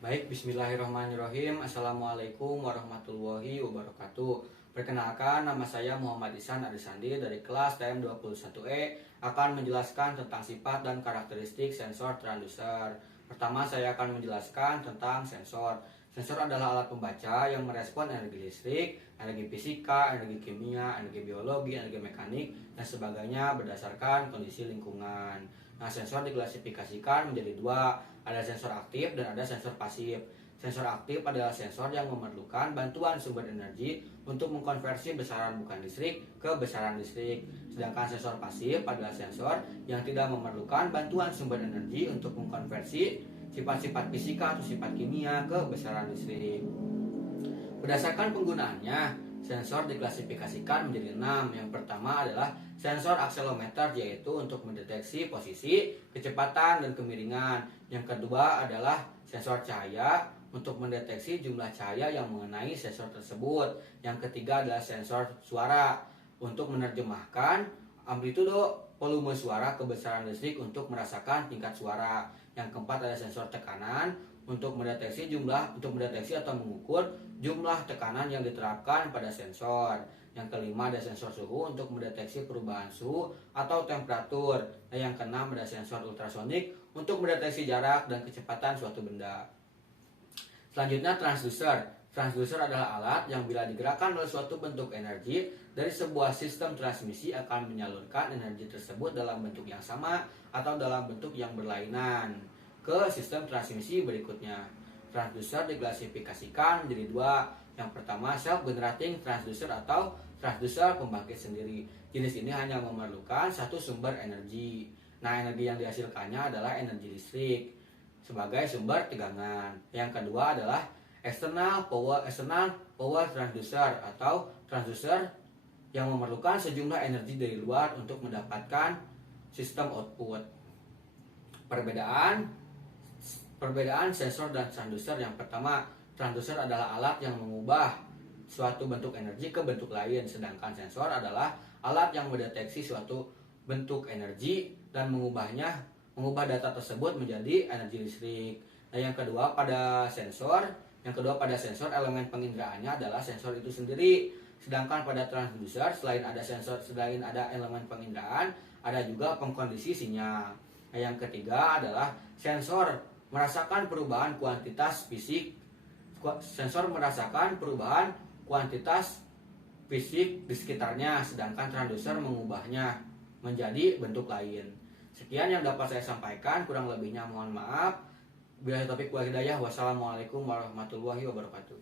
Baik, bismillahirrahmanirrahim. Assalamualaikum warahmatullahi wabarakatuh. Perkenalkan, nama saya Muhammad Ihsan Arisandi dari kelas TM21E akan menjelaskan tentang sifat dan karakteristik sensor transducer. Pertama, saya akan menjelaskan tentang sensor. Sensor adalah alat pembaca yang merespon energi listrik, energi fisika, energi kimia, energi biologi, energi mekanik, dan sebagainya berdasarkan kondisi lingkungan. Nah, sensor diklasifikasikan menjadi dua, ada sensor aktif dan ada sensor pasif. Sensor aktif adalah sensor yang memerlukan bantuan sumber energi untuk mengkonversi besaran bukan listrik ke besaran listrik. Sedangkan sensor pasif adalah sensor yang tidak memerlukan bantuan sumber energi untuk mengkonversi sifat-sifat fisika atau sifat kimia ke besaran listrik. Berdasarkan penggunaannya, sensor diklasifikasikan menjadi 6. Yang pertama adalah sensor akselerometer, yaitu untuk mendeteksi posisi, kecepatan, dan kemiringan. Yang kedua adalah sensor cahaya untuk mendeteksi jumlah cahaya yang mengenai sensor tersebut. Yang ketiga adalah sensor suara untuk menerjemahkan amplitudo volume suara ke besaran listrik untuk merasakan tingkat suara. Yang keempat adalah sensor tekanan untuk mendeteksi atau mengukur jumlah tekanan yang diterapkan pada sensor. Yang kelima ada sensor suhu untuk mendeteksi perubahan suhu atau temperatur. Dan yang keenam ada sensor ultrasonik untuk mendeteksi jarak dan kecepatan suatu benda. Selanjutnya transducer. Transducer adalah alat yang bila digerakkan oleh suatu bentuk energi dari sebuah sistem transmisi akan menyalurkan energi tersebut dalam bentuk yang sama atau dalam bentuk yang berlainan ke sistem transmisi berikutnya. Transducer diklasifikasikan menjadi dua. Yang pertama, self-generating transducer atau transducer pembangkit sendiri. Jenis ini hanya memerlukan satu sumber energi. Nah, energi yang dihasilkannya adalah energi listrik sebagai sumber tegangan. Yang kedua adalah external power transducer atau transducer yang memerlukan sejumlah energi dari luar untuk mendapatkan sistem output. Perbedaan sensor dan transducer. Yang pertama, transducer adalah alat yang mengubah suatu bentuk energi ke bentuk lain, sedangkan sensor adalah alat yang mendeteksi suatu bentuk energi dan mengubah data tersebut menjadi energi listrik. Nah, yang kedua pada sensor elemen penginderaan adalah sensor itu sendiri. Sedangkan pada transducer selain ada elemen penginderaan, ada juga pengkondisi sinyal. Nah, yang ketiga adalah sensor merasakan perubahan kuantitas fisik. Sensor merasakan perubahan kuantitas fisik di sekitarnya, sedangkan transducer mengubahnya menjadi bentuk lain. Sekian yang dapat saya sampaikan, kurang lebihnya mohon maaf. Billahi taufiq wal hidayah. Wassalamualaikum warahmatullahi wabarakatuh.